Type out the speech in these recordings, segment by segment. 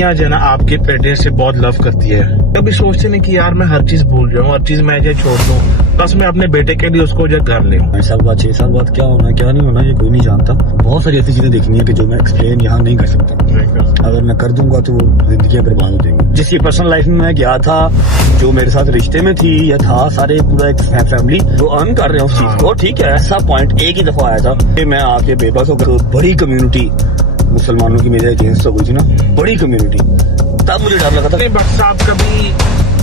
दुनिया जो है ना आपके पेटे से बहुत लव करती है। कभी सोचते नहीं कि यार मैं हर चीज भूल जाऊँ, हर चीज मैं जो छोड़ दूँ, बस मैं अपने बेटे के लिए उसको जो कर लूँ। 5 साल बाद क्या होना क्या नहीं होना ये कोई नहीं जानता। बहुत सारी ऐसी चीजें देखनी है कि जो मैं एक्सप्लेन यहाँ नहीं कर सकता। अगर मैं कर दूंगा तो वो जिंदगी बर्बाद हो जाएंगी। जिसकी पर्सनल लाइफ में मैं गया था, जो मेरे साथ रिश्ते में थी या था, सारे पूरा एक फैमिली जो अर्न कर रहे हैं उस चीज को, ठीक है। ऐसा पॉइंट एक ही दफा आया था कि मैं आके बेबस होकर बड़ी कम्युनिटी मुसलमानों की मेरे अगेंस्ट हो गई थी ना, बड़ी कम्युनिटी, तब मुझे डर लगा था। बट साहब कभी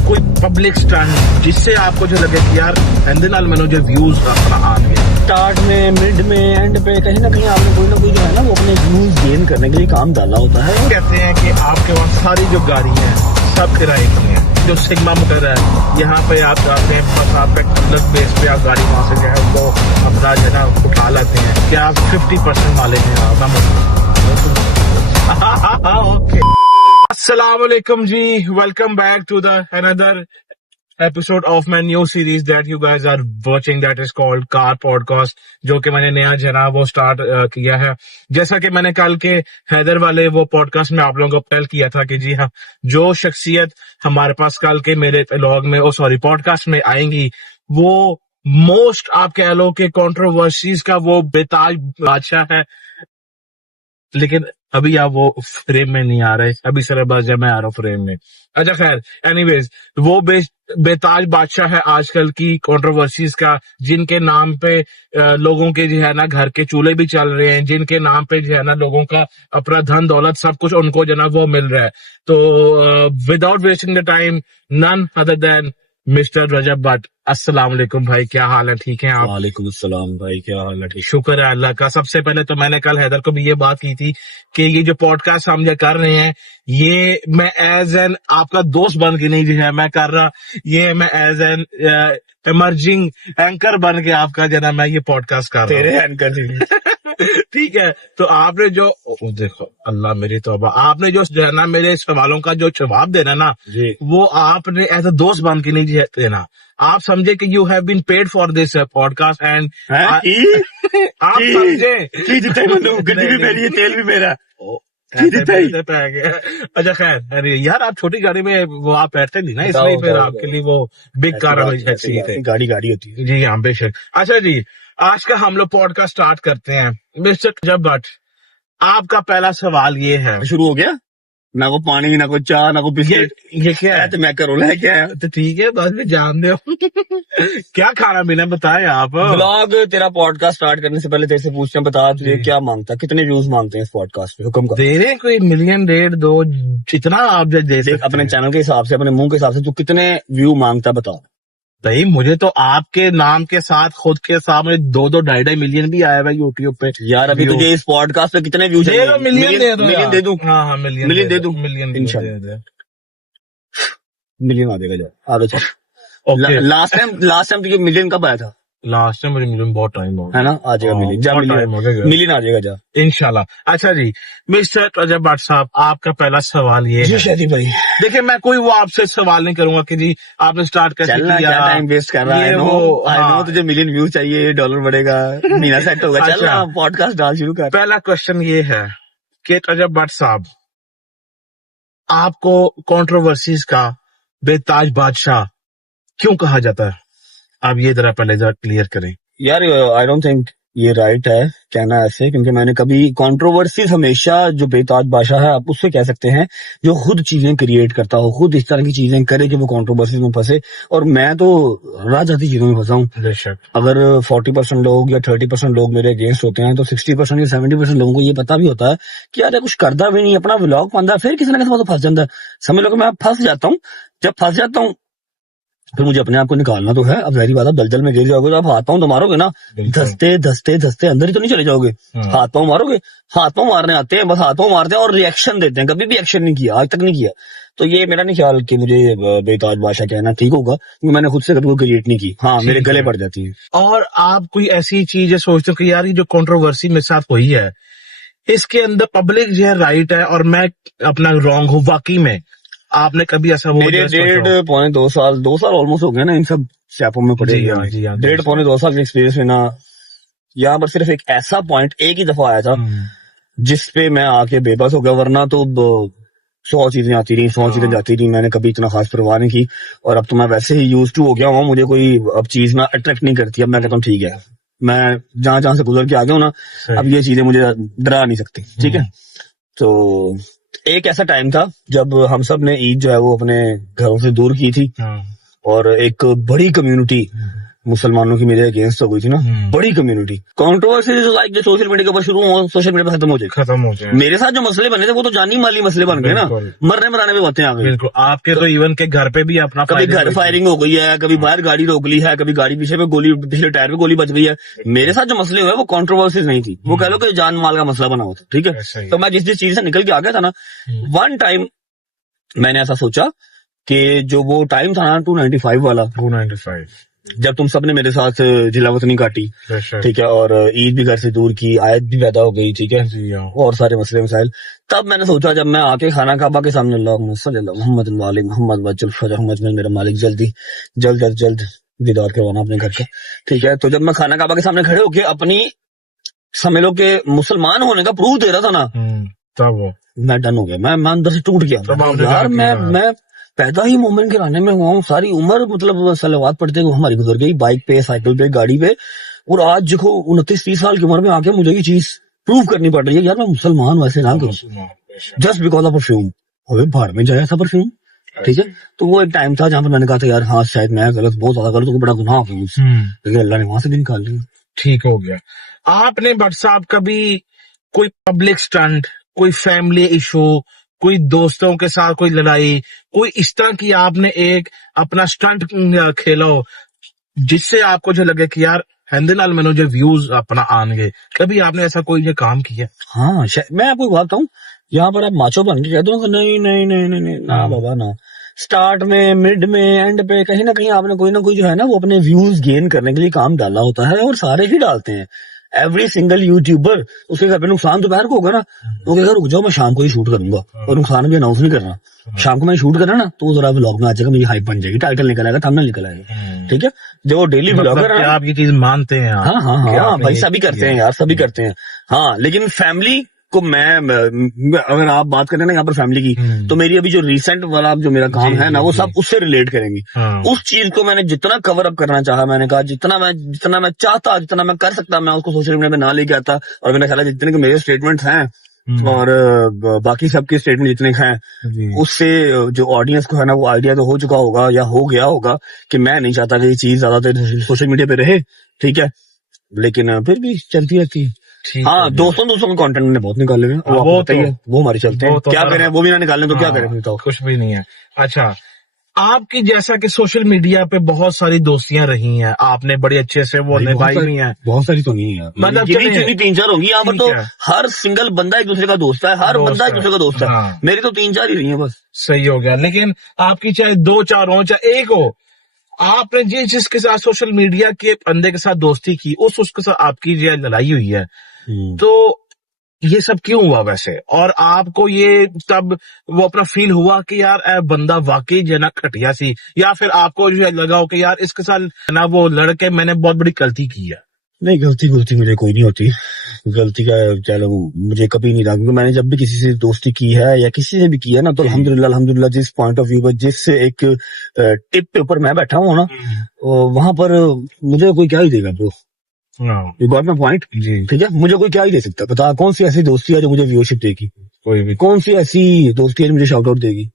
कोई पब्लिक स्टंट जिससे आपको जो लगे कि यार एंड नाल मैंने जो व्यूज अपना आ गए स्टार्ट में, मिड में, एंड पे कहीं ना कहीं आपने कोई ना कोई जो है ना वो अपने व्यूज गेन करने के लिए काम डाला होता है। कहते हैं कि आपके वहाँ सारी जो गाड़ी है सब किराए की है, जो सिग्मा मोटर है यहाँ पे आप जाते हैं, बस आप एक बेस पे आप गाड़ी वहाँ से जो है वो अपना जो है ना उठा लेते हैं कि आप 50% वाले हैं। ओके, अस्सलाम वालेकुम जी, welcome back to the another episode of my new series that you guys are watching, that is called car podcast, जो कि मैंने नया जो है ना वो स्टार्ट किया है। जैसा कि मैंने कल के हैदर वाले वो पॉडकास्ट में आप लोगों को अपील किया था कि जी हाँ, जो शख्सियत हमारे पास कल के मेरे व्लॉग में पॉडकास्ट में आएंगी वो मोस्ट आप कह लो कि कंट्रोवर्सीज का वो बेताज बादशाह है, लेकिन अभी आप वो फ्रेम में नहीं आ रहे। अभी सिर्फ बस जब मैं आ रहा हूँ फ्रेम में। अच्छा खैर, एनीवेज वो बेताज बादशाह है आजकल की कंट्रोवर्सीज का, जिनके नाम पे लोगों के जो है ना घर के चूल्हे भी चल रहे हैं, जिनके नाम पे जो है ना लोगों का अपना धन दौलत सब कुछ उनको जो है ना वो मिल रहा है। तो without wasting the time, none other than mister Rajab Bhat. अस्सलाम वालेकुम भाई, क्या हाल है? ठीक है आप? वालेकुम अस्सलाम भाई, क्या हाल है? ठीक, शुक्र है अल्लाह का। सबसे पहले तो मैंने कल हैदर को भी ये बात की थी कि ये जो पॉडकास्ट हम जो कर रहे हैं ये मैं एज एन आपका दोस्त बन के नहीं जो है मैं कर रहा, ये मैं एज एन इमर्जिंग एंकर बन के आपका जो है मैं ये पॉडकास्ट कर रहा हूँ। तेरे एंकर ठीक है, तो आपने जो देखो अल्लाह मेरी तौबा, आपने जो है ना मेरे सवालों का जो जवाब देना ना जी, वो आपने एज अ दोस्त बन के नहीं देना। आप समझे कि you have been paid for this podcast and आप समझे गड्डी भी मेरी है, तेल भी मेरा। अच्छा खैर, अरे यार आप छोटी गाड़ी में वो आप बैठते नहीं ना, इसलिए फिर आपके लिए वो बिग कार अच्छी है, गाड़ी होती है। जी हाँ बेशक। अच्छा जी, आज का हम लोग पॉडकास्ट स्टार्ट करते हैं। मिस्टर रजब भट्ट, आपका पहला सवाल ये है। शुरू हो गया? ना को पानी, ना को चाय, ना को बिस्किट, ये क्या है? तो मैं करूँ है क्या है? तो ठीक है, बस में जान दो। क्या खाना पीना बताएं आप। ब्लॉग तेरा पॉडकास्ट स्टार्ट करने से पहले तेरे से पूछते हैं, बता तुझे क्या मांगता, कितने व्यूज मांगते हैं इस पॉडकास्ट पे? हुक्म कर। दे रहे हैं कोई 1 मिलियन 1.5 2 जितना आप दे सकते अपने चैनल के हिसाब से, अपने मुंह के हिसाब से तू कितने व्यू मांगता बता। भाई मुझे तो आपके नाम के साथ खुद के सामने 2 2.5 मिलियन भी आया है यूट्यूब पे। यार अभी तुझे इस पॉडकास्ट पे कितने व्यूज चाहिए? मिलियन दे दूं? हाँ मिलियन दे दूं? मिलियन मिलियन आ जाएगा। आ जाओ। लास्ट टाइम तुझे मिलियन कब आया था? लास्ट टाइम मुझे मिलियन बहुत टाइम हो गया है ना, आ जाएगा मिलियन, मिलियन आ जाएगा जा इंशाल्लाह। अच्छा जी, मिस्टर रजब भट्ट साहब, आपका पहला सवाल ये है। शादी भाई देखिए, मैं कोई वो आपसे सवाल नहीं करूंगा कि जी आपने स्टार्ट कैसे किया, टाइम वेस्ट कर रहा है। नो तुझे मिलियन व्यू चाहिए, डॉलर बढ़ेगा, महीना सेट होगा। चल पॉडकास्ट डाल शुरू कर। पहला क्वेश्चन ये है कि रजब भट्ट साहब, आपको कंट्रोवर्सीज का बेताज बादशाह क्यों कहा जाता है? आप ये जरा पहले जरा क्लियर करें। यार आई डोंट थिंक ये राइट है कहना ऐसे, क्योंकि मैंने कभी कंट्रोवर्सीज, हमेशा जो बेताज बादशाह है आप उससे कह सकते हैं जो खुद चीजें क्रिएट करता हो, खुद इस तरह की चीजें करे कि वो कंट्रोवर्सीज में फंसे। और मैं तो राजाती चीजों में फंसा हूँ। अगर 40% लोग या 30% लोग मेरे अगेंस्ट होते हैं तो 60% या 70% लोगों को ये पता भी होता है कि यार कुछ करता भी नहीं, अपना व्लॉग पाता है, फिर किसी न किसी फंस जाता है। समझ लो कि मैं फंस जाता हूँ। जब फंस जाता हूँ फिर मुझे अपने आप को निकालना तो है। अब जहरी बात, दलदल में गिर जाओगे तो आप हाथ पांव तो मारोगे ना, धसते अंदर ही तो नहीं चले जाओगे। हाथ पांव मारोगे, हाथ पांव मारने आते हैं, बस हाथ पांव मारते हैं और रिएक्शन देते हैं। कभी भी एक्शन नहीं किया, आज तक नहीं किया। तो ये मेरा नहीं ख्याल कि मुझे बेताज बादशाह कहना ठीक होगा, क्योंकि मैंने खुद से कभी क्रिएट नहीं की। हाँ, मेरे गले पड़ जाती है। और आप कोई ऐसी चीज सोचते हो कि यार ये जो कंट्रोवर्सी मेरे साथ हुई है इसके अंदर पब्लिक जो है राइट है और मैं अपना रॉन्ग हूँ, वाकई में आपने कभी ऐसा? मेरे 1.5 पौने 2 साल ऑलमोस्ट हो गया ना इन सब स्टैपों में पड़े। 1.5 पौने 2 साल के एक्सपीरियंस में ना, यहाँ पर सिर्फ एक ऐसा पॉइंट एक ही दफा आया था जिसपे मैं आके बेबस हो गया, वरना तो 100 चीजें आती रही, 100 चीजें जाती रही, मैंने कभी इतना खास परवाह नहीं की। और अब तो मैं वैसे ही यूज टू हो गया हूँ, मुझे कोई अब चीज ना अट्रैक्ट नहीं करती। अब मैं कहता हूँ ठीक है, मैं जहां जहां से गुजर के आ गया हूँ ना, अब ये चीजें मुझे डरा नहीं सकती। ठीक है, तो एक ऐसा टाइम था जब हम सब ने ईद जो है वो अपने घरों से दूर की थी, और एक बड़ी कम्युनिटी मुसलमानों की मेरे अगेंस्ट हो गई थी ना, बड़ी कम्युनिटी। कंट्रोवर्सी लाइक जो सोशल मीडिया के ऊपर शुरू हो, सोशल मीडिया पे खत्म हो जाए। मेरे साथ जो मसले बने थे वो तो जानी माली मसले बन गए ना, मरने मराने में बातें आ गई। बिल्कुल, आपके तो इवन के घर पे भी अपना कभी घर फायरिंग हो गई है, कभी बाहर गाड़ी रोक ली है, कभी गाड़ी पीछे पे गोली, पिछले टायर पे गोली बच गई है। मेरे साथ जो मसले हुए वो कंट्रोवर्सीज नहीं थी, वो कह लो कि जान माल का मसला बना हुआ था। ठीक है, तो मैं जिस चीज से निकल के आ गया था ना, वन टाइम मैंने ऐसा सोचा कि जो वो टाइम था ना 295 वाला, 295, जब तुम सबने मेरे साथ जिलावतनी काटी, ठीक है, और ईद भी घर से दूर की, आयत भी पैदा हो गई, ठीक है, और सारे मसले मसाइल, तब मैंने सोचा जब मैं आके खाना काबा के सामने मोहम्मद मेरा मालिक जल्दी जल्द जल्द जल्द दीदार करवाना अपने घर का। ठीक है, तो जब मैं खाना काबा के सामने खड़े होके अपनी समझ लो कि मुसलमान होने का प्रूफ दे रहा था ना, तब मैं डन हो गया, मैं अंदर से टूट गया। यार मैं पैदा ही मोमिन के रहने में हुआ हूँ, सारी उम्र मतलब सलावात पढ़ते हुए हमारी गुजर गई, बाइक पे, साइकिल पे, गाड़ी पे, और आज देखो 29-30 साल की उम्र में आके मुझे ये चीज प्रूव करनी पड़ रही है, यार मैं मुसलमान वैसे ना करूँ जस्ट बिकॉज ऑफ परफ्यूम। अबे भाड़ में जाया था परफ्यूम। ठीक है, तो वो एक टाइम था जहां पर मैंने कहा था यार हाँ शायद मैं गलत, बहुत ज्यादा गलत, तो बड़ा गुनाह हो गया मुझसे, लेकिन अल्लाह ने वहां से भी निकाल लिया, ठीक हो गया। आपने भट्ट साहब कभी कोई पब्लिक स्टंट, कोई फैमिली इशू, कोई दोस्तों के साथ कोई लड़ाई, कोई इस तरह की आपने एक अपना स्टंट खेला हो जिससे आपको जो लगे कि यार हैंदे नाल मैंने जो व्यूज अपना आएंगे, कभी आपने ऐसा कोई ये काम किया? हाँ, मैं आपको बात बताऊं, यहाँ पर आप माचो बन के कह दो नहीं नहीं नहीं नहीं नहीं ना बाबा ना, स्टार्ट में, मिड में, एंड पे कहीं ना कहीं आपने कोई ना कोई जो है ना वो अपने व्यूज गेन करने के लिए काम डाला होता है, और सारे ही डालते हैं। एवरी सिंगल यूट्यूबर, उसके घर पे नुकसान दोपहर को होगा ना, वो कहेगा रुक जाओ मैं शाम को ही शूट करूंगा, और नुकसान भी अनाउंस नहीं करना, शाम को मैं शूट करना ना तो जरा व्लॉग में आ जाएगा, मेरी हाइप बन जाएगी, टाइटल निकल आएगा, थंबनेल निकल आएगा। ठीक है, जो डेली व्लॉगर है आप ये चीज मानते हैं? हाँ हाँ हाँ भाई, सभी करते हैं यार, सभी करते हैं। हाँ, लेकिन फैमिली को मैं अगर आप बात करें ना यहाँ पर फैमिली की, तो मेरी अभी जो रिसेंट वाला जो मेरा काम है ना वो सब उससे रिलेट करेंगे। उस चीज को मैंने जितना कवर अप करना चाहा, मैंने कहा जितना मैं चाहता, जितना मैं कर सकता, मैं उसको सोशल मीडिया पे ना लेके आता, और मैंने ख्याल जितने के मेरे स्टेटमेंट्स हैं और बाकी सबके स्टेटमेंट जितने हैं, उससे जो ऑडियंस को है ना वो आइडिया तो हो चुका होगा या हो गया होगा कि मैं नहीं चाहता कि ये चीज ज्यादातर सोशल मीडिया पे रहे। ठीक है, लेकिन फिर भी चलती रहती है। हाँ, दोस्तों के कंटेंट मैंने बहुत निकाले हैं, वो हमारे चलते हैं, क्या करें, वो भी ना निकालें तो क्या करें, बताओ, कुछ भी नहीं है। अच्छा, आपकी जैसा कि सोशल मीडिया पे बहुत सारी दोस्तियां रही हैं, आपने बड़े अच्छे से वो निभाई हुई हैं। बहुत सारी तो नहीं है, मतलब 3-4 होंगी यहाँ पर, तो हर सिंगल बंदा एक दूसरे का दोस्त है, हर बंदा एक दूसरे का दोस्त है। मेरी तो 3-4 ही रही है बस। सही हो गया, लेकिन आपकी चाहे 2-4 हो चाहे एक हो, आपने जिसके साथ सोशल मीडिया के बंदे के साथ दोस्ती की, उसके साथ आपकी जो लड़ाई हुई है, तो ये सब क्यों हुआ वैसे? और आपको ये तब वो अपना फील हुआ कि यार बंदा वाकई जो है ना घटिया सी, या फिर आपको जो है लगा हो कि यार इसके साथ ना वो लड़के मैंने बहुत बड़ी गलती की है? नहीं, गलती मुझे कोई नहीं होती, गलती का चलो मुझे कभी नहीं लगा, क्योंकि मैंने जब भी किसी से दोस्ती की है या किसी से भी की है ना, तो अल्हम्दुलिल्लाह जिस पॉइंट ऑफ व्यू पर, जिस एक टिप पे ऊपर मैं बैठा हूँ ना, वहां पर मुझे कोई क्या ही देगा bro, you got my point. ठीक है, मुझे कोई क्या ही दे सकता, बता कौन सी ऐसी दोस्ती है जो मुझे व्यूअरशिप देगी, कोई भी, कौन सी ऐसी दोस्ती है जो मुझे शाउट आउट देगी?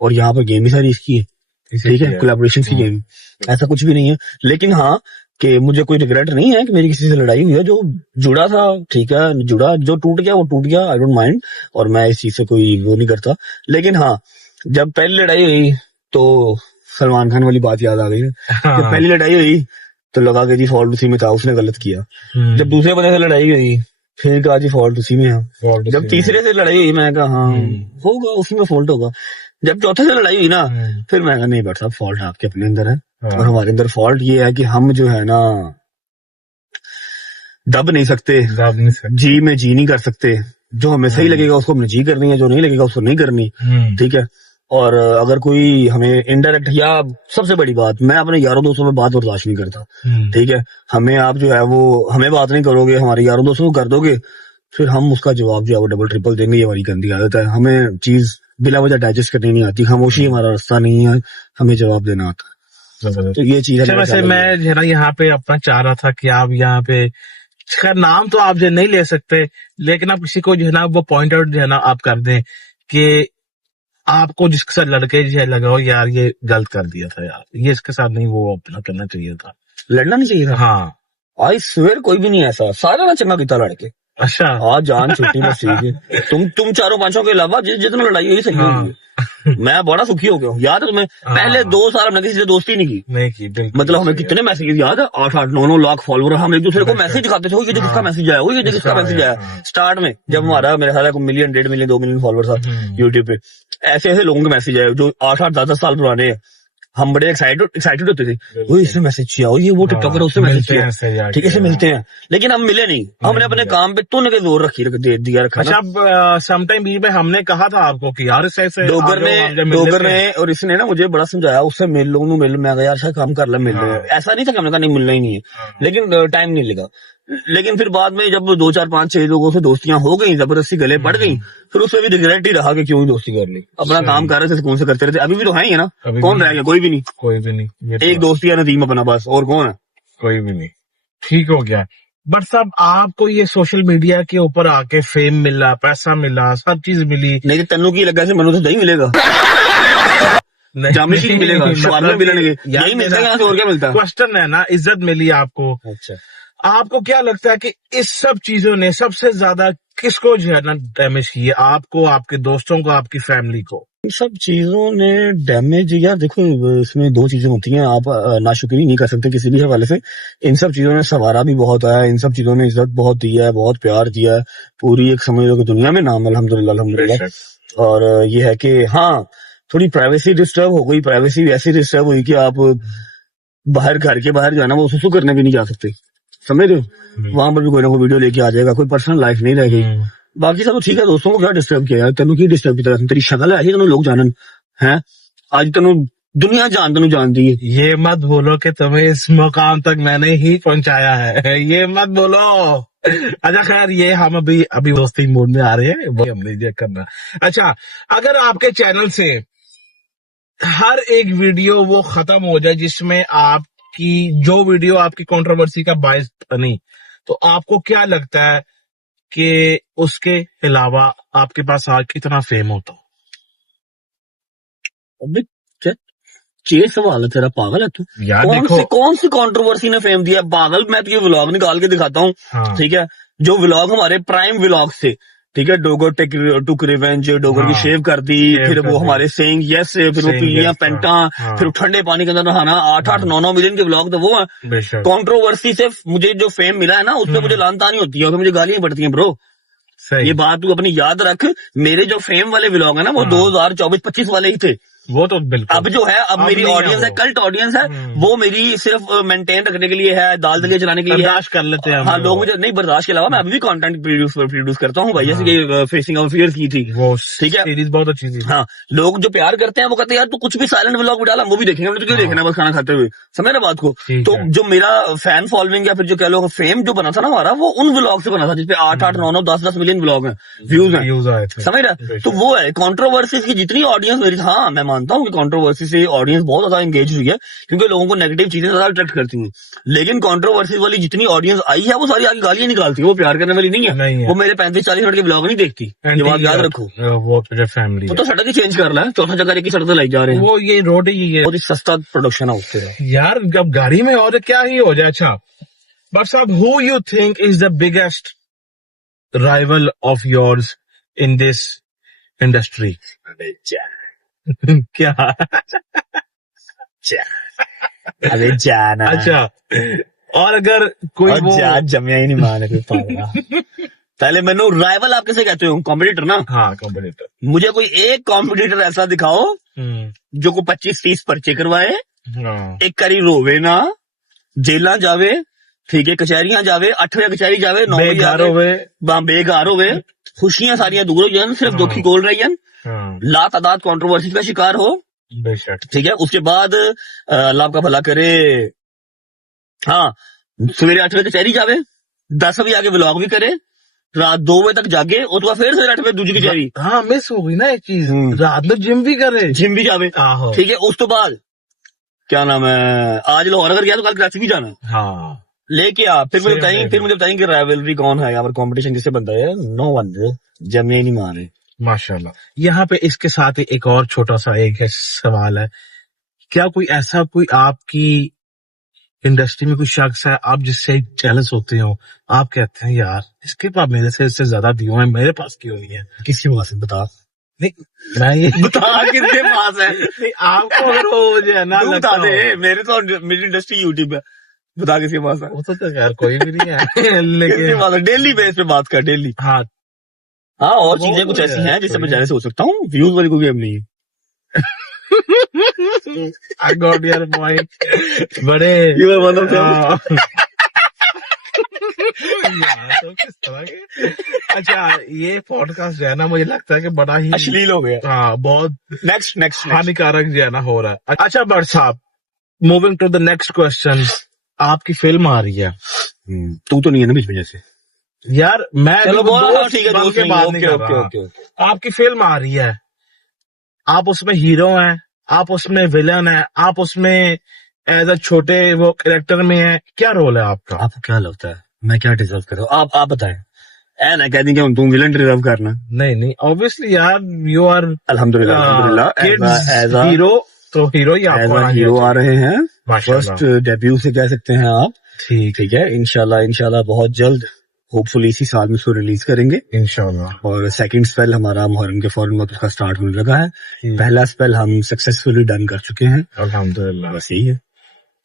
और यहाँ पर गेम ही सारी इसकी है, ठीक है, कोलैबोरेशन की गेम, ऐसा कुछ भी नहीं है। लेकिन हाँ, कि मुझे कोई रिग्रेट नहीं है कि मेरी किसी से लड़ाई हुई है, जो जुड़ा था ठीक है, जुड़ा, जो टूट गया वो टूट गया, आई डोंट माइंड, और मैं इस चीज से कोई वो नहीं करता। लेकिन हाँ, जब पहली लड़ाई हुई तो सलमान खान वाली बात याद आ गई। जब पहली लड़ाई हुई तो लगा कि जी फॉल्ट उसी में था, उसने गलत किया। जब दूसरे बंदे से लड़ाई हुई फिर कहा जी फॉल्ट उसी में है। जब तीसरे से लड़ाई हुई मैं कहा हाँ होगा, उसी में फॉल्ट होगा। जब चौथे से लड़ाई हुई ना, फिर मैं कहा नहीं बट साहब, फॉल्ट आपके अपने अंदर है, और हमारे अंदर फॉल्ट ये है कि हम जो है ना दब नहीं सकते, जी में जी नहीं कर सकते। जो हमें सही लगेगा उसको हमने जी करनी है, जो नहीं लगेगा उसको नहीं करनी। ठीक है, और अगर कोई हमें इनडायरेक्ट, या सबसे बड़ी बात, मैं अपने यारों दोस्तों में बात बर्दाश्त नहीं करता। ठीक है, हमें आप जो है वो हमें बात नहीं करोगे, हमारे यारों दोस्तों को कर दोगे, फिर हम उसका जवाब जो है वो डबल ट्रिपल देंगे, ये हमारी गंदी आदत है। हमें चीज बिला वजह डाइजेस्ट करनी नहीं आती, खामोशी हमारा रास्ता नहीं है, हमें जवाब देना आता है। तो ये चीज है अच्छा, मेरे वैसे ख्याल में। मैं जो है ना यहाँ पे अपना चाह रहा था कि आप यहाँ पे, खैर नाम तो आप जो नहीं ले सकते, लेकिन आप किसी को जो है ना वो पॉइंट आउट जो है ना आप कर दें कि आपको जिसके साथ लड़के जो है लगा हो यार ये गलत कर दिया था यार, ये इसके साथ नहीं, वो अपना करना चाहिए था। लड़ना नहीं चाहिए था। हाँ। आई स्वेर कोई भी नहीं ऐसा, सारा ना चंगा पीता लड़के। अच्छा। आज जान छुट्टी बस ठीक है। तुम चारों पांचों के अलावा जितना लड़ाई हुई सही हाँ। हुई है। मैं बड़ा सुखी हो गया हूँ। याद है तुम्हें, हाँ। पहले 2 साल हमने किसी से दोस्ती नहीं की। नहीं की, बिल्कुल। मतलब हमें कितने मैसेज याद है, 8-8 9-9 लाख फॉलोअर, हम एक दूसरे को बिल्कुल। मैसेज दिखाते थे, वो ये देख किसका हाँ। मैसेज आया, वो ये देख किसका इसका मैसेज आया, आया। हाँ। स्टार्ट में जब हमारा मेरे ख्याल है 1 मिलियन 1.5 मिलियन 2 मिलियन फॉलोअर था यूट्यूब पे, ऐसे ऐसे लोगों के मैसेज आए जो 8-8 10-10 साल पुराने हैं। हम बड़े एक्साइटेड होते थे, वो इसने मैसेज किया, वो ये वो टिकटॉकर उसने मैसेज मिलते किया, हैं इससे जाके, ठीक है, से मिलते हैं। लेकिन हम मिले नहीं, हमने अपने मिले। काम पे तूने के जोर दे दिया रखा अच्छा, ना। अब समटाइम बीच में हमने कहा था आपको कि यार ऐसे ऐसे डोगर आ जाओ, हम जब ने मिल डोगर लेते हैं। ने और इसने ना मुझे बड़ा समझाया, उससे मिल लो मिल, मैं कहा यार शायद काम कर ले, मिल हाँ। ले। ऐसा नहीं था कि हमने कहा नहीं मिलना ही नहीं है, हाँ। लेकिन टाइम नहीं लगा। लेकिन फिर बाद में जब 2 4 5 6 लोगों से दोस्तियां हो गई, जबरदस्ती गले पड़ गई, फिर उससे भी रिग्रेट ही रहा कि क्यों ही दोस्ती कर ली। अपना सही। काम कर रहे थे, सुकून से करते रहते। अभी भी तो है ही है ना, अभी कौन भी रह गया, कोई भी नहीं। कोई भी नहीं, ये तो एक दोस्ती है नदीम अपना, बस, और कौन है। कोई भी नहीं, ठीक हो गया। बट साहब आपको ये सोशल मीडिया के ऊपर आके फेम मिला, पैसा मिला, सब चीज मिली, नहीं तो तेनू की लगा से मनु तो दही मिलेगा, जामिशी मिलेगा, शवारमे मिलेंगे, यही मिलता है, यहाँ से और क्या मिलता है। क्वेश्चन है ना, इज्जत मिली आपको। अच्छा, आपको क्या लगता है कि इस सब चीजों ने सबसे ज्यादा किसको जो है ना डैमेज की है, आपको, आपके दोस्तों को, आपकी फैमिली को? इन सब चीजों ने डैमेज, यार देखो इसमें 2 चीजें होती हैं, आप नाशुक्री नहीं कर सकते किसी भी हवाले से। इन सब चीजों ने सवारा भी बहुत आया, इन सब चीजों ने इज्जत बहुत दिया है, बहुत प्यार दिया है, पूरी एक समझ लो कि दुनिया में नाम, अल्हम्दुलिल्लाह अल्हम्दुलिल्लाह। और ये है कि हाँ, थोड़ी प्राइवेसी डिस्टर्ब हो गई, प्राइवेसी वैसे डिस्टर्ब हुई कि आप बाहर, घर के बाहर जाना, वो सुसु करने भी नहीं जा सकते, समझ रहे हो। वहां पर भी कोई ना कोई वीडियो लेके आ जाएगा, कोई पर्सनल लाइफ नहीं रह गई। बाकी सब तो ठीक है, दोस्तों को क्या डिस्टर्ब किया यार, तेनू की डिस्टर्ब किया, तेरी शक्ल है तेनू लोग जानन है, आज तेनू दुनिया तेनू जानती है। ये मत बोलो कि तुम्हें इस मुकाम तक मैंने ही पहुंचाया है, ये मत बोलो। अच्छा खैर, ये हम अभी दोस्ती मूड में आ रहे हैं, वो हम नहीं करना। अच्छा, अगर आपके चैनल से हर एक वीडियो वो खत्म हो जाए जिसमें आपकी, जो वीडियो आपकी कंट्रोवर्सी का बायस बनी, तो आपको क्या लगता है कि उसके अलावा आपके पास आज कितना फेम होता? अबे क्या चेस सवाल है तेरा, पागल है तू। यार देखो, कौन सी कंट्रोवर्सी ने फेम दिया, पागल। मैं तो ये व्लॉग निकाल के दिखाता हूँ, हाँ। ठीक है, जो व्लॉग हमारे प्राइम व्लॉग थे, ठीक है, डोगर टुक रिवेंज, डोगर की हाँ, शेव कर दी, फिर वो हमारे सेइंग यस, फिर वो Saying पीलियां yes, पेंटा, हाँ। फिर ठंडे पानी के अंदर नहाना, 8-8 9-9 मिलियन के व्लॉग तो वो है। बेशक। कंट्रोवर्सी से मुझे जो फेम मिला है ना, उससे मुझे लानता नहीं होती है, और मुझे गालियां पड़ती हैं ब्रो। सही। ये बात तू अपनी याद रख, मेरे जो फेम वाले व्लॉग है ना, वो 2024-25 वाले ही थे। वो तो बिल्कुल। अब जो है, अब मेरी नहीं ऑडियंस है, वो। कल्ट ऑडियंस है, वो मेरी सिर्फ मेंटेन रखने के लिए है, दाल दलिया चलाने के लिए है। बर्दाश्त कर लेते हैं हम हाँ, लोग। लोग मुझे नहीं, बर्दाश्त के अलावा मैं अभी भी कंटेंट प्रोड्यूस करता हूँ भाई, जैसे कि फेसिंग ऑफ फियर्स की थी, वो ठीक है, सीरीज बहुत अच्छी थी। हाँ। लोग जो प्यार करते हैं वो कहते हैं यार तू कुछ भी साइलेंट व्लॉग डाला, हम वो भी देखेंगे, हमने तो क्यों देखना है बस खाना खाते हुए, समझ रहे बात को। ठीक तो है। जो मेरा फैन फॉलोइंग या फिर जो कह लो फेम जो बना था ना हमारा, वो उन व्लॉग से बना था जिसपे 8-8 9-9 10-10 मिलियन व्लॉग हैं, व्यूज हैं, व्यूज आए थे, समझ रहा। तो वो है कंट्रोवर्सी की जितनी ऑडियंस मेरी, हाँ मैं मानता हूँ कि कंट्रोवर्सी से ऑडियंस बहुत ज्यादा एंगेज हुई है, क्योंकि लोगों को नेगेटिव चीजें ज्यादा अट्रैक्ट करती हैं। लेकिन कंट्रोवर्सी वाली जितनी ऑडियंस आई है, वो सारी आगे गालियां निकालती है, वो प्यार करने वाली नहीं है। वो मेरे 35-40 मिनट के व्लॉग नहीं देखती, ये बात याद रखो। वो तुझे फैमिली वो तो सड़क ही चेंज कर रहा है, चौथा जगह एक ही सड़क से लाई जा रहे हैं, वो ये रोड ही है। बहुत ही सस्ता प्रोडक्शन है उससे यार, जब गाड़ी में और क्या ही हो जाए। अच्छा बट साहब, who you think is the biggest rival of yours in this industry? क्या? अबे जाना। अच्छा, और अगर कोई और वो जमिया ही नहीं माने कोई पागला। पहले मैंने राइवल आप कैसे कहते हो, कॉम्पिटिटर ना। हाँ, कॉम्पिटिटर। मुझे कोई एक कॉम्पिटिटर ऐसा दिखाओ जो को 25-30 पर्चे करवाए, एक करी रोवे ना, जेला जावे, ठीक है, कचहरियां जावे, 8वें कचहरी जावे, 9 बेघर होवे, खुशियां सारियां दूर हो जान, सिर्फ दुखी कोल रही जन, ला तादाद कंट्रोवर्सी का शिकार हो, बेशक, ठीक है। उसके बाद अल्लाह आपका भला करे, हाँ, सवेरे 8वें कचहरी जावे, 10 बजे आगे व्लॉग भी करे, रात 2 बजे तक जागे और तो फिर सवेरे 8 बजे दूजी कचहरी हाँ मिस हो गई ना एक चीज, हम्म। रात में जिम भी करे। जिम भी जावे, आहो। ठीक है। उस तो बाद क्या नाम है, आज लाहौर अगर गया तो कल कराची भी जाना है। हाँ लेके आ, फिर मुझे Same बताएंगे, day फिर में। मुझे बताएंगे कि राइवलरी कौन है, यहाँ पर कंपटीशन किससे बनता है। नो वन ब्रो, जमे नहीं मारे। माशाल्लाह। यहाँ पे इसके साथ ही एक और छोटा सा एक है सवाल है, क्या कोई ऐसा कोई आपकी इंडस्ट्री में कोई शख्स है आप जिससे जेलस होते हो, आप कहते हैं यार इसके पास मेरे से इससे ज्यादा दियो है, मेरे पास क्यों नहीं है? किसके पास है बता, नहीं मैं ये बता किसके पास है। नहीं, आपको अगर वो मुझे है ना तू लगता बता दे, हो, मेरे तो मेरी इंडस्ट्री यूट्यूब है, बता किसके पास है। वो तो यार कोई भी नहीं है किसके लेकिन पास है, डेली बेस पे बात कर, डेली। हाँ हाँ, और वो चीजें कुछ तो ऐसी है, हैं जिससे कोई मैं जेलस हो सकता हूँ, व्यूज वाली कोई गेम नहीं है। I got your point. बड़े You are one of them. हाँ। यार, तो किस तरह के अच्छा ये पॉडकास्ट जो है ना मुझे लगता है कि बड़ा ही अश्लील हो गया। हाँ बहुत नेक्स्ट नेक्स्ट हानिकारक जो है ना हो रहा है। अच्छा बट साहब, moving to the next question, आपकी फिल्म आ रही है तू तो नहीं है ना बीच में जैसे। यार, मैं चलो भी बोलो, दोस्त ठीक है, बन दोस्त के नहीं, बात नहीं ओके कर ओके रहा। ओके। आपकी फिल्म आ रही है, आप उसमें हीरो हैं, आप उसमें विलन हैं, आप उसमें एज अ छोटे वो कैरेक्टर में है, क्या रोल है आपका? आपको क्या लगता है मैं क्या डिजर्व कर रहा हूँ, आप बताएं। ऐ ना कह दी कि तुम विलन डिजर्व करना। नहीं नहीं, ऑब्वियसली यार यू आर अल्हम्दुलिल्लाह अल्हम्दुलिल्लाह, किड्स एज अ हीरो, तो हीरो ही आपको आना हीरो आ चाहिए। रहे हैं। माशाल्लाह। फर्स्ट डेब्यू से कह सकते हैं आप, ठीक ठीक है। इंशाल्लाह इंशाल्लाह बहुत जल्द, होपफुली इसी साल में इसको रिलीज करेंगे। इंशाल्लाह। और सेकंड स्पेल हमारा मुहर्रम के फौरन बाद उसका स्टार्ट होने लगा है। ठीक। पहला स्पेल हम सक्सेसफुली डन कर चुके हैं, अल्हम्दुलिल्लाह। बस यही है।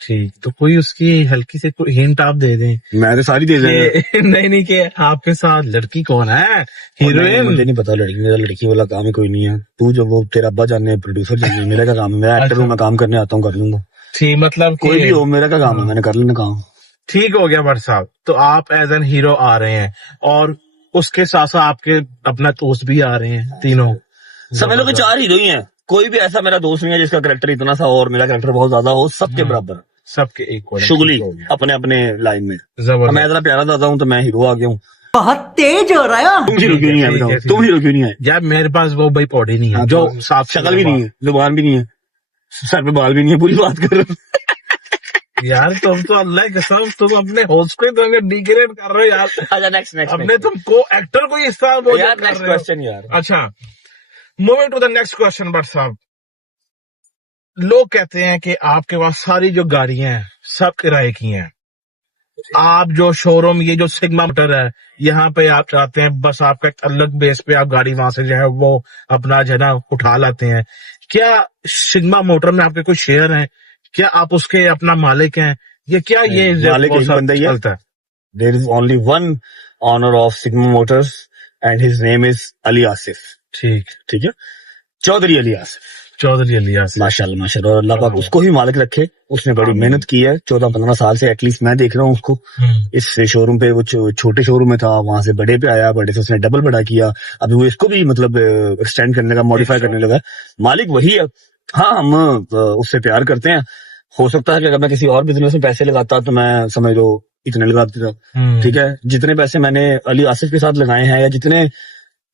ठीक, तो कोई उसकी हल्की से कोई हिंट आप दे दें। मैं तो सारी दे देंगे। कि नहीं नहीं, कि आपके साथ लड़की कौन है, हीरोइन? मुझे नहीं पता, लड़की मेरा लड़की वाला काम ही कोई नहीं है। तू जो वो तेरा अब्बा जाने, प्रोड्यूसर जाने, मेरा क्या काम है, मैं एक्टर हूँ, मैं काम करने आता हूँ, कर लूंगा। ठीक, मतलब कोई भी कि हो, मेरा क्या काम है, मैंने कर लेना काम। ठीक हो गया भट्ट साहब, तो आप एज एन हीरो आ रहे हैं और उसके साथ साथ आपके अपना दोस्त भी आ रहे हैं तीनों। समझ लो कि 4 हीरो ही हैं, कोई भी ऐसा मेरा दोस्त नहीं है जिसका कैरेक्टर इतना सा हो और मेरा कैरेक्टर बहुत ज्यादा हो, सबके बराबर, सबके इक्वल शुगली अपने अपने लाइन में। मैं जबरदस्त। इतना प्यारा दादा हूँ तो मैं हीरो आ गया हूँ। बहुत तेज हो रहा है। तुम हीरो क्यों नहीं है ठीक है, बताओ, ठीक तुम है। हीरो क्यों नहीं है? यार मेरे पास वो भाई पौड़ी नहीं है हाँ, जो तो साफ शक्ल भी नहीं है, जुबान भी नहीं है, सर पे बाल भी नहीं है, पूरी बात कर रहे हो। यार तुम तो अल्लाह की कसम, तुम अपने होस्ट को ही डिग्रेड कर रहे हो यार। अच्छा नेक्स्ट नेक्स्ट अपने तुम को एक्टर को इस तरह वो यार, कर नेक्स्ट रहे हो। क्वेश्चन यार। अच्छा, moving to the next question Bhatt साहब, लोग कहते हैं कि आपके पास सारी जो गाड़ियां हैं सब किराए की हैं, आप जो शोरूम, ये जो सिग्मा मोटर है, यहाँ पे आप चाहते हैं बस आपका एक अलग बेस पे आप गाड़ी वहां से जो है वो अपना जो है ना उठा लाते हैं। क्या सिग्मा मोटर में आपके कोई शेयर हैं? क्या आप उसके अपना मालिक हैं? ये क्या ये मालिक वो एक सब बंदा ही है। चलता है? There is only one owner of Sigma Motors and his name is Ali Asif, ठीक, ठीक है, चौधरी अली आसिफ। चौधरी अलियास। माशाल्लाह माशाल्लाह, और अल्लाह पाक उसको ही मालिक रखे। उसने बड़ी मेहनत की है 14-15 साल से, एटलीस्ट मैं देख रहा हूँ उसको। इस शोरूम पे वो छोटे शोरूम में था, वहां से बड़े पे आया, बड़े से उसने डबल बड़ा किया, अभी वो इसको भी मतलब एक्सटेंड करने का, मॉडिफाई करने लगा। मालिक वही है। हाँ, हम उससे प्यार करते हैं। हो सकता है कि अगर मैं किसी और बिजनेस में पैसे लगाता तो मैं समझ लो इतने लगा देता, ठीक है। जितने पैसे मैंने अली आसिफ के साथ लगाए हैं, या जितने,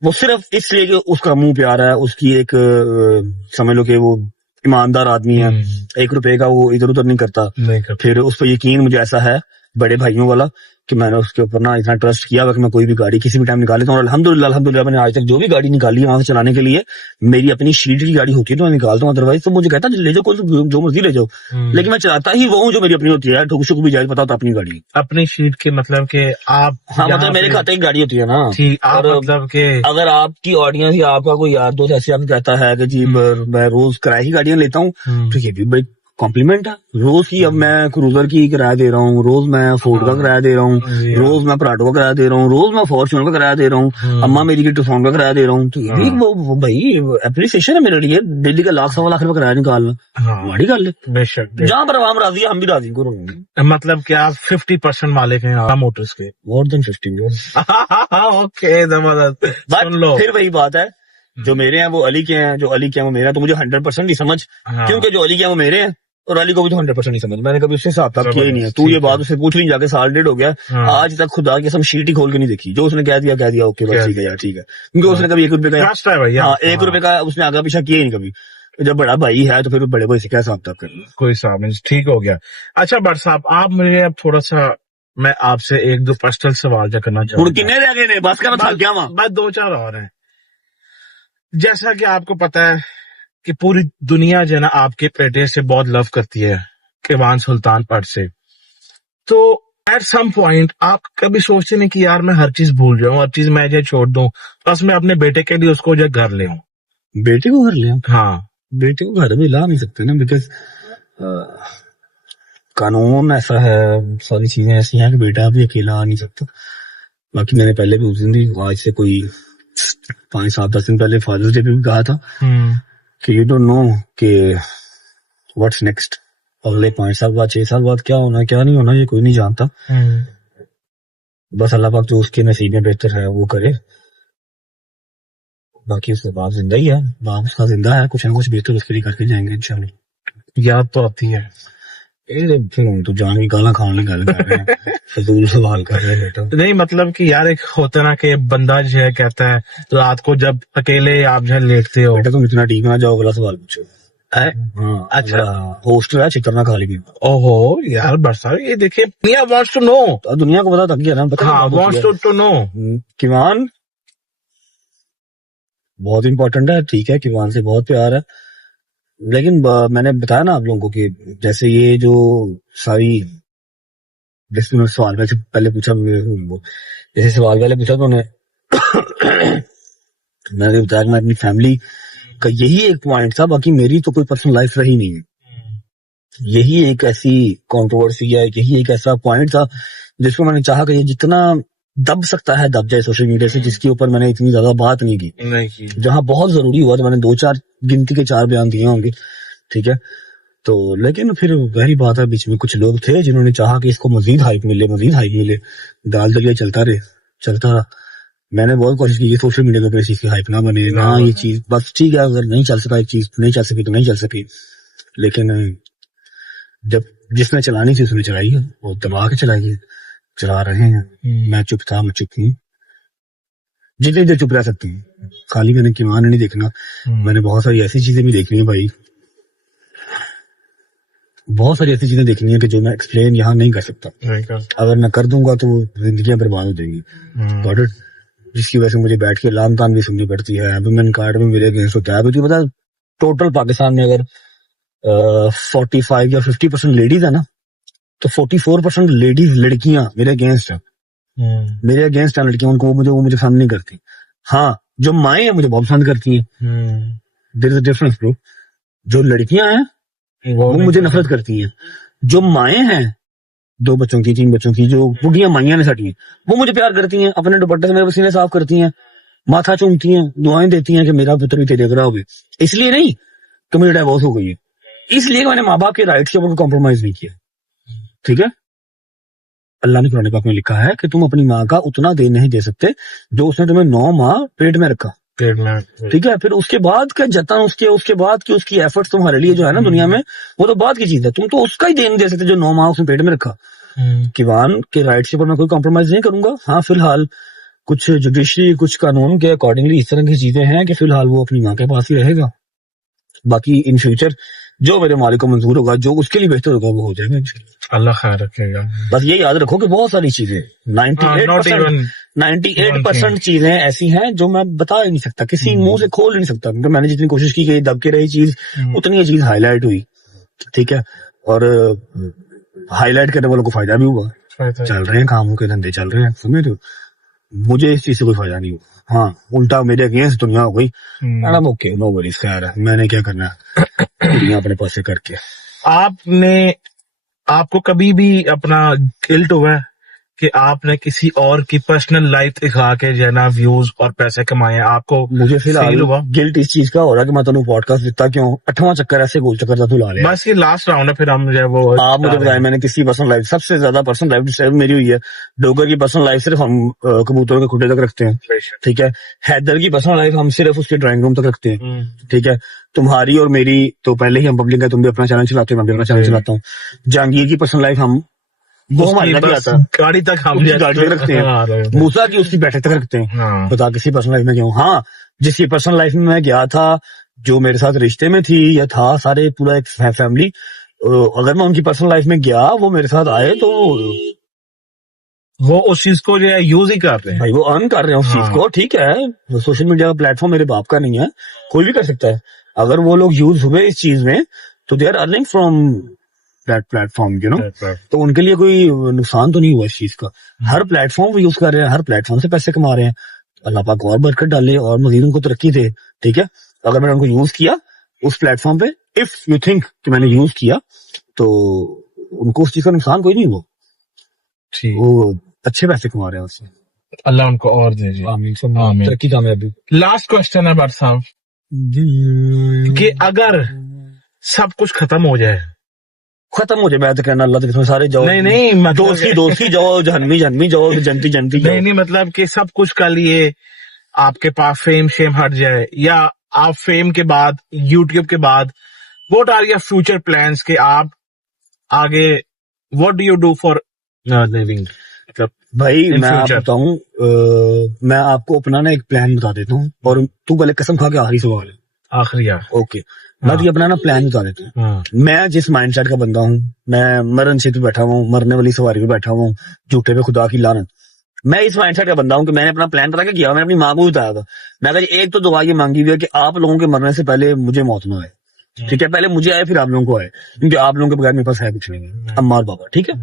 वो सिर्फ इसलिए कि उसका मुंह प्यारा है, उसकी एक समझ लो कि वो ईमानदार आदमी है, 1 रुपए का वो इधर उधर नहीं करता। नहीं कर। फिर उस पर यकीन मुझे ऐसा है बड़े भाइयों वाला कि मैंने उसके ऊपर ना इतना ट्रस्ट किया हुआ कि मैं कोई भी गाड़ी किसी भी टाइम निकाल लेता हूँ। और अल्हम्दुलिल्लाह अल्हम्दुलिल्लाह मैंने आज तक जो भी गाड़ी निकाली है वहां से चलाने के लिए, मेरी अपनी शीट की गाड़ी होती है तो मैं निकालता हूँ, अदरवाइज तो मुझे कहता है ले जाओ, कोई जो मर्जी ले जाओ, लेकिन मैं चलाता ही वो हूँ जो मेरी अपनी होती है। ठुक शुक भी जाए पता होता अपनी गाड़ी। अपनी शीट के मतलब के आप, हाँ, मतलब मेरे खाते की गाड़ी होती है ना। ठीक, आप और मतलब के अगर आपकी ऑडियंस या आपका कोई यार दोस्त ऐसे आपको कहता है कि जी मैं रोज किराए की गाड़ियां लेता हूँ, तो ये भी बड़ी कॉम्प्लीमेंट है। रोज की अब मैं क्रूजर की किराया दे रहा हूँ, रोज मैं फोर्ड का किराया दे रहा हूँ, रोज मैं पराठो का किराया दे रहा हूँ, रोज मैं फॉर्च्यूनर का किराया दे रहा हूँ, अम्मा मेरी की टूसॉन का किराया दे रहा हूँ। तो ये भी वो भाई एप्रिसिएशन है मेरे लिए। दिल्ली का 1,00,000-1,25 लाख किराया निकालना बड़ी गल है। बेशक जहाँ पर आवाम राजी है हम भी राजी करो। मतलब कि आप 50% मालिक हैं आप मोटर्स के? More than 50। ओके, जबरदस्त। सुन लो, फिर वही बात है, जो मेरे हैं वो अली के हैं, जो अली के हैं वो मेरे हैं, तो मुझे 100% नहीं समझ, क्योंकि जो अली के हैं वो मेरे हैं और अली को भी तो 100% नहीं समझ, मैंने कभी उससे हिसाब किया ही नहीं है। तू ठीक ये है। बात उससे पूछ नहीं, जाके साल डेढ़ हो गया, हाँ। आज तक खुदा की कसम शीट ही खोल के नहीं देखी, जो उसने कह दिया ओके कह बस ठीक है यार ठीक है, क्योंकि उसने कभी 1 रुपए का, ट्रस्ट है भैया। हाँ 1 रुपए का उसने आगे पीछा किया ही नहीं कभी। तो जब बड़ा भाई है तो फिर बड़े भाई से क्या हिसाब किताब करना। कोई हिसाब नहीं, ठीक हो गया। अच्छा बट साहब, आप मुझे अब थोड़ा सा, मैं आपसे 1-2 पर्सनल सवाल जो करना हुण चाहूंगा। किन्ने रह गए ने, बस का मैं थक गया वहां। बस 2-4 और हैं। जैसा कि आपको पता है कि पूरी दुनिया जो है ना आपके बेटे से बहुत लव करती है, किवान सुल्तान पट से। तो एट सम पॉइंट आप कभी सोचते नहीं कि यार मैं हर चीज भूल जाऊं, हर चीज मैं जो छोड़ दूं, बस मैं अपने बेटे के लिए उसको जो घर ले आऊं? बेटे को घर ले आओ? हाँ। बेटे को घर भी ला नहीं सकते ना, बिकॉज कानून ऐसा है, सारी चीजें ऐसी हैं कि बेटा भी अकेला आ नहीं सकता। बाकी मैंने पहले भी उस दिन भी, आज से कोई 5-7-10 दिन पहले फादर्स डे पे भी कहा था कि यू डोंट नो कि व्हाट्स नेक्स्ट, अगले 5 साल बाद 6 साल बाद क्या होना क्या नहीं होना, ये कोई नहीं जानता। बस अल्लाह पाक जो उसके नसीब में बेहतर है वो करे। बाकी उसके बाप जिंदा ही है, बाप उसका जिंदा है, कुछ ना कुछ बेहतर उसके लिए करके जाएंगे इंशाल्लाह। याद तो आती है। फिर हम तो जान की गाला खाने की गल कर रहे हैं, फजूल सवाल कर रहे हैं बेटा। नहीं मतलब कि यार एक होता ना कि बंदा जो है कहता है रात को जब अकेले आप जो है लेटते हो। बेटा तुम इतना ठीक ना जाओ, अगला सवाल पूछो। है? हाँ अच्छा। होस्टल है, चित्र ना खा ली। ओहो यार बरसा, ये देखिए दुनिया वांट्स टू नो। तो दुनिया को पता तक गया ना, पता हाँ, वांट्स टू नो। किवान बहुत इंपॉर्टेंट है, ठीक है, किवान से बहुत प्यार है, लेकिन मैंने बताया ना आप लोगों को कि जैसे ये जो सारी, जैसे मैंने सवाल वैसे पहले पूछा, जैसे सवाल पहले पूछा तो मैंने बताया कि मैं अपनी फैमिली का यही एक पॉइंट था, बाकी मेरी तो कोई पर्सनल लाइफ रही नहीं है। यही एक ऐसी कंट्रोवर्सी है, यही एक ऐसा पॉइंट था जिसको मैंने चाहा कि ये जितना दब सकता है दब जाए सोशल मीडिया से, जिसके ऊपर मैंने इतनी ज्यादा बात नहीं की। जहां बहुत जरूरी हुआ तो मैंने 2-4 गिनती के 4 बयान दिए होंगे, ठीक है। तो लेकिन फिर वही बात है, बीच में कुछ लोग थे जिन्होंने चाहा कि इसको मजीद हाइप मिले, दाल दलिया चलता रहा। मैंने बहुत कोशिश की सोशल मीडिया के ऊपर इस चीज की हाइप ना बने ना, ये चीज बस ठीक है, अगर नहीं चल सका एक चीज, नहीं चल सकी तो नहीं चल सकी, लेकिन जब जिसने चलानी थी उसने चलाई है, वो दबा के चला रहे हैं। मैं चुप था, मैं चुप हूँ, जितनी देर चुप रह सकती हूँ। खाली मैंने किवान नहीं देखना, मैंने बहुत सारी ऐसी चीजें भी देखनी है भाई, बहुत सारी ऐसी चीजें देखनी है कि जो मैं एक्सप्लेन यहाँ नहीं कर सकता। अगर मैं कर दूंगा तो जिंदगी बर्बाद हो जाएगी, जिसकी वजह से मुझे बैठ के लाम तान भी सुननी पड़ती है। वुमेन कार्ड में मेरे अगेंस्ट होता है, तुझे पता टोटल पाकिस्तान में अगर 45 या 50% लेडीज है ना, तो 44% लेडीज लड़कियां मेरे अगेंस्ट है, मेरे अगेंस्ट है लड़कियां, उनको वो मुझे पसंद नहीं करती। हाँ, जो माएँ हैं मुझे बहुत पसंद करती हैं, there is a difference bro. जो लड़कियां हैं वो मुझे नफरत करती हैं। जो माएँ हैं 2 बच्चों की 3 बच्चों की, जो बुढ़ियां माइयां ने सटी हैं, वो मुझे प्यार करती हैं, अपने दुपट्टे से मेरे पसीने साफ करती हैं, माथा चूमती हैं, दुआएं देती हैं कि मेरा पुत्र भी तेरे जगह होगी। इसलिए नहीं कि मुझे डाइवोर्स हो गई है, इसलिए मैंने माँ बाप के राइट्स के ऊपर कॉम्प्रोमाइज नहीं किया, ठीक है। अल्लाह ने कुरान पाक में लिखा है कि तुम अपनी माँ का उतना दे नहीं दे सकते जो उसने तुम्हें 9 माह पेट में रखा, ठीक है। फिर उसके बाद का जतन, उसके बाद की उसकी एफर्ट्स तुम्हारे लिए जो है ना दुनिया में, वो तो बाद की चीज है। तुम तो उसका ही दे नहीं दे सकते जो 9 माह उसने पेट में रखा। किवान के राइट्स के ऊपर मैं कोई कॉम्प्रोमाइज नहीं करूंगा। हाँ, फिलहाल कुछ जुडिशरी, कुछ कानून के अकॉर्डिंगली इस तरह की चीजें हैं कि फिलहाल वो अपनी माँ के पास ही रहेगा। बाकी इन फ्यूचर जो मेरे मालिक को मंजूर होगा, जो उसके लिए बेहतर होगा, वो हो जाएगा, अल्लाह खैर रखेगा। बस ये याद रखो कि बहुत सारी चीजें 98% चीजें ऐसी हैं जो मैं बता ही नहीं सकता, किसी मुंह से खोल नहीं सकता, क्योंकि मैंने जितनी कोशिश की कि दब के रही चीज, उतनी ये चीज हाईलाइट हुई, ठीक है। और हाईलाइट करने वालों को फायदा भी हुआ, चल रहे हैं कामों के धंधे चल रहे हैं, समझ रहे हो। मुझे इस चीज से कोई फायदा नहीं हुआ। हाँ, उल्टा मेरे अगेंस्ट दुनिया हो गई, ओके नो वरीज, खैर है, मैंने क्या करना है दुनिया अपने पास से करके। आपको कभी भी अपना गिल्ट हुआ है कि आपने किसी और की पर्सनल लाइफ दिखा के जो है ना व्यूज और पैसे कमाए हैं? आपको मुझे फील फिलहाल हुआ? गिल्ट इस चीज का हो रहा है कि मैं तेन पॉडकास्ट दिता क्यों 8वां चक्कर ऐसे गोल चक्कर तू ला लिया। बस ये लास्ट राउंड है, फिर हम जो है वो आप मुझे बताएं, मैंने किसी पर्सनल लाइफ, सबसे ज्यादा पर्सनल लाइफ डिस्टर्ब मेरी हुई है। डोगर की पर्सनल लाइफ सिर्फ हम कबूतरों के खुटे तक रखते हैं, ठीक है। हैदर की पर्सनल लाइफ हम सिर्फ उसके ड्राइंग रूम तक रखते हैं, ठीक है। तुम्हारी और मेरी तो पहले ही हम पब्लिक है, तुम भी अपना चैनल चलाते हो, मैं भी अपना चैनल चलाता हूँ। जहांगीर की पर्सनल लाइफ हम वो हमारे तक आता है, गाड़ी तक हम गाड़ी तक रखते हैं। मूसा की उसकी बैठक तक रखते हैं। हाँ। बता किसी पर्सनल लाइफ में क्यों? हाँ, जिसकी पर्सनल लाइफ में मैं गया था, जो मेरे साथ रिश्ते में थी या था, सारे पूरा एक फैमिली, अगर मैं उनकी पर्सनल लाइफ में गया, वो मेरे साथ आए तो वो उस चीज को जो है यूज ही कर रहे हैं भाई, वो अर्न कर रहे हैं उस चीज को, ठीक है। सोशल मीडिया का प्लेटफॉर्म मेरे बाप का नहीं है, कोई भी कर सकता है। अगर वो लोग यूज हुए इस चीज में तो they are earning from that platform, you know. तो उनके लिए कोई नुकसान तो नहीं हुआ इस चीज का। हर प्लेटफॉर्म वो यूज कर रहे हैं, हर प्लेटफॉर्म से पैसे कमा रहे हैं। अल्लाह पाक और बरकत डाले और मजीद उनको तरक्की दे, ठीक है। अगर मैंने उनको यूज किया उस प्लेटफॉर्म पे, इफ यू थिंक कि मैंने यूज किया, तो उनको उस चीज का नुकसान कोई नहीं हुआ, वो अच्छे पैसे कमा रहे हैं उससे। अल्लाह उनको और दे जी। आमीन। तरक्की कामयाबी। लास्ट क्वेश्चन है भट्ट साहब कि अगर सब कुछ खत्म हो जाए, खत्म हो जाए, मैं तो कहना अल्लाह के सारे जाओ, नहीं मतलब दोस्ती जाओ, जहन्मी जाओ, जनती जाओ। नहीं मतलब कि सब कुछ का लिए आपके पास फेम शेम हट जाए, या आप फेम के बाद, यूट्यूब के बाद, what are your future plans के आप आगे, what do you do for living? मतलब भाई मैं आप बताऊं, मैं आपको अपना ना एक प्लान बता देता हूँ, और तू पहले कसम खा के आखिरी सवाल है, आखिरी यार। ओके, मैं तुझे अपना ना प्लान बता देता हूँ। मैं जिस माइंडसेट का बंदा हूँ, मैं मरण से पे बैठा हूँ, मरने वाली सवारी पे बैठा हूँ, झूठे पे खुदा की लानत। मैं इस माइंडसेट का बंदा हूँ कि मैंने अपना प्लान पता क्या किया, मैंने अपनी माँ को बताया था। मैं कहा एक तो दुआ ये मांगी हुई है कि आप लोगों के मरने से पहले मुझे मौत ना आए, ठीक है। पहले मुझे आए फिर आप लोगों को आए, क्योंकि आप लोगों के बगैर मेरे पास है कुछ नहीं है। अम्मा और बाबा, ठीक है,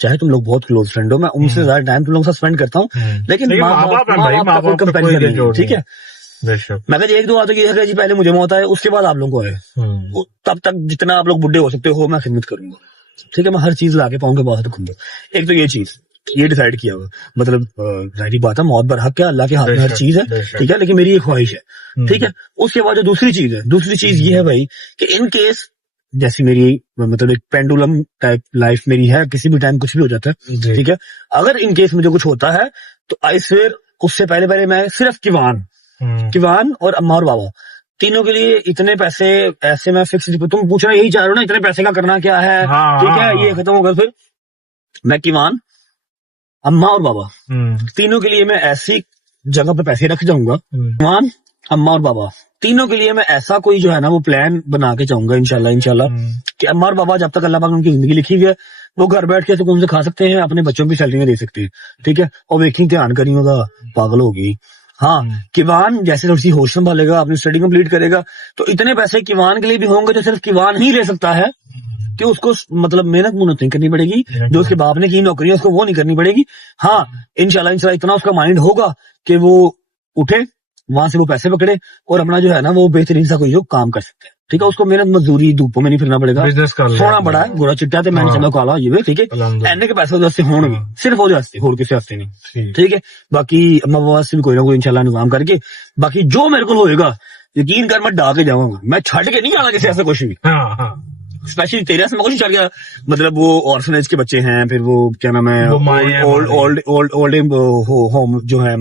चाहे तुम लोग बहुत क्लोज फ्रेंड हो, मैं उनसे ज्यादा टाइम तुम लोगों से स्पेंड करता हूँ, लेकिन माँ बाप का कोई कंपैरिजन नहीं, ठीक है। मैं कहा एक दो बात ये है जी, पहले मुझे मौत आए उसके बाद आप लोगों को आए, तब तक जितना आप लोग बुढ़े हो सकते हो मैं खिदमत करूंगा, ठीक है। मैं हर चीज लाके पाऊँ के बाद रखूंगा। एक तो ये चीज ये डिसाइड किया हुआ, मतलब जाहिर बात है मौत बरहक है, अल्लाह के हाथ में हर चीज है, ठीक है, लेकिन मेरी ये ख्वाहिश है, ठीक है। उसके बाद जो दूसरी चीज ये है भाई कि इन केस जैसी मेरी मतलब एक पेंडुलम टाइप लाइफ मेरी है, किसी भी टाइम कुछ भी हो जाता है, ठीक है। अगर इन केस मुझे कुछ होता है तो आई स्वेयर उससे पहले मैं सिर्फ किवान और अम्मा और बाबा तीनों के लिए इतने पैसे ऐसे मैं फिक्स, तुम पूछ रहे यही चाह रहे हो ना, इतने पैसे का करना क्या है, ठीक है। ये खत्म होगा फिर मैं किवान, अम्मा और बाबा तीनों के लिए मैं ऐसी जगह पे पैसे रख जाऊंगा, किवान, अम्मा और बाबा तीनों के लिए मैं ऐसा कोई जो है ना वो प्लान बना के चाहूंगा इंशाल्लाह कि अम्मा और बाबा जब तक अल्लाह पाक ने उनकी जिंदगी लिखी हुई है वो घर बैठ के सुकून से खा सकते हैं, अपने बच्चों की सैलरी में दे सकते हैं, ठीक है। और वेखी ध्यान करी होगा, पागल होगी। हाँ, किवान जैसे थोड़ी सी होश संभालेगा, अपनी स्टडी कंप्लीट करेगा, तो इतने पैसे किवान के लिए भी होंगे जो सिर्फ किवान ही ले सकता है, कि उसको मतलब मेहनत नहीं करनी पड़ेगी, जो उसके बाप ने की नौकरी है उसको वो नहीं करनी पड़ेगी। हाँ, इंशाल्लाह इतना उसका माइंड होगा कि वो उठे, वहां से वो पैसे पकड़े और अपना जो है ना वो बेहतरीन सा कोई जो काम कर सकते हैं, ठीक है। उसको मेहनत मजदूरी धूपों में नहीं फिरना पड़ेगा, सोना बड़ा है गोरा चिट्टा मैंने चंगा काला ये, ठीक है। एने के पैसे वजह होंगे सिर्फ वो वास्ते, होर किसी वास्ते नहीं, ठीक है। बाकी अम्मा बाबा से भी कोई ना कोई इंशाल्लाह इंतजाम करके, बाकी जो मेरे को होएगा यकीन कर मैं डा के जाऊंगा, मैं छड़ के नहीं जाना किसी ऐसा कुछ भी। स्पेशली तेरे से मैं कुछ चल गया, मतलब वो ऑर्फनेज के बच्चे हैं, फिर वो क्या नाम है ओल्ड होम जो है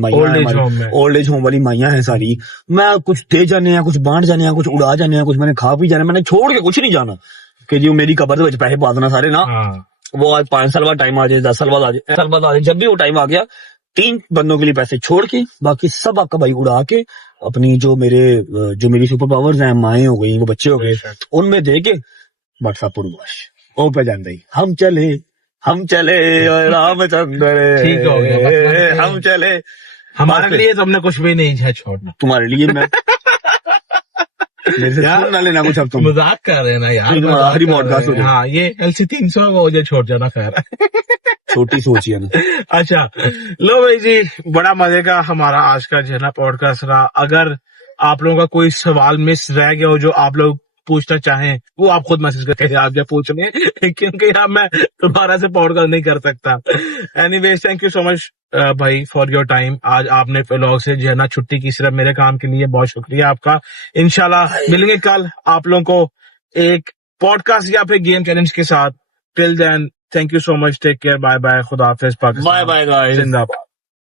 ओल्ड एज होम वाली माइयां हैं सारी, मैं कुछ दे जाने हैं, कुछ बांट जाने हैं, कुछ उड़ा जाने हैं, कुछ मैंने खा पी जाने, मैंने छोड़ के कुछ नहीं जाना कि जी मेरी कबर के पैसे पा देना सारे ना। वो आज 5 साल बाद टाइम आ जाए, 10 साल बाद आ जाए, 1 साल बाद आ जाए, जब भी वो टाइम आ गया 3 बंदों के लिए पैसे छोड़ के बाकी सब आपका भाई उड़ा के अपनी जो मेरी सुपर पावर्स हैं, माएँ हो गई, वो बच्चे हो गए, उनमें दे के व्हाट्सएप पूर्वाश ओ पे जान रही हम चले रामचंद्र ठीक हो गया, हम चले। हमारे लिए तो हमने कुछ भी नहीं है छोड़ना, तुम्हारे लिए मैं मेरे से सुन ना लेना कुछ, अब तुम मजाक कर रहे हैं ना यार, आखिरी पॉडकास्ट हो जाए। हाँ, ये LC 300 हो जाए, छोड़ जाना, खैर छोटी सोचिए ना। अच्छा लो भाई जी, बड़ा मजे का हमारा आज का जो है ना पॉडकास्ट रहा। अगर आप लोगों का कोई सवाल मिस रह गया हो जो आप लोग पूछना चाहें वो आप खुद मैसेज करके आप जब पूछ लें क्योंकि अब मैं दोबारा से पॉडकास्ट नहीं कर सकता। Anyways thank you so much भाई फॉर योर टाइम। आज आपने व्लॉग से जो है ना छुट्टी की सिर्फ मेरे काम के लिए, बहुत शुक्रिया आपका। इंशाल्लाह मिलेंगे कल आप लोगों को एक पॉडकास्ट या फिर गेम चैलेंज के साथ। Till then thank you so much, take care, bye bye, खुदा हाफिज, पाकिस्तान बाय बाय गाइस। जिंदाबाद।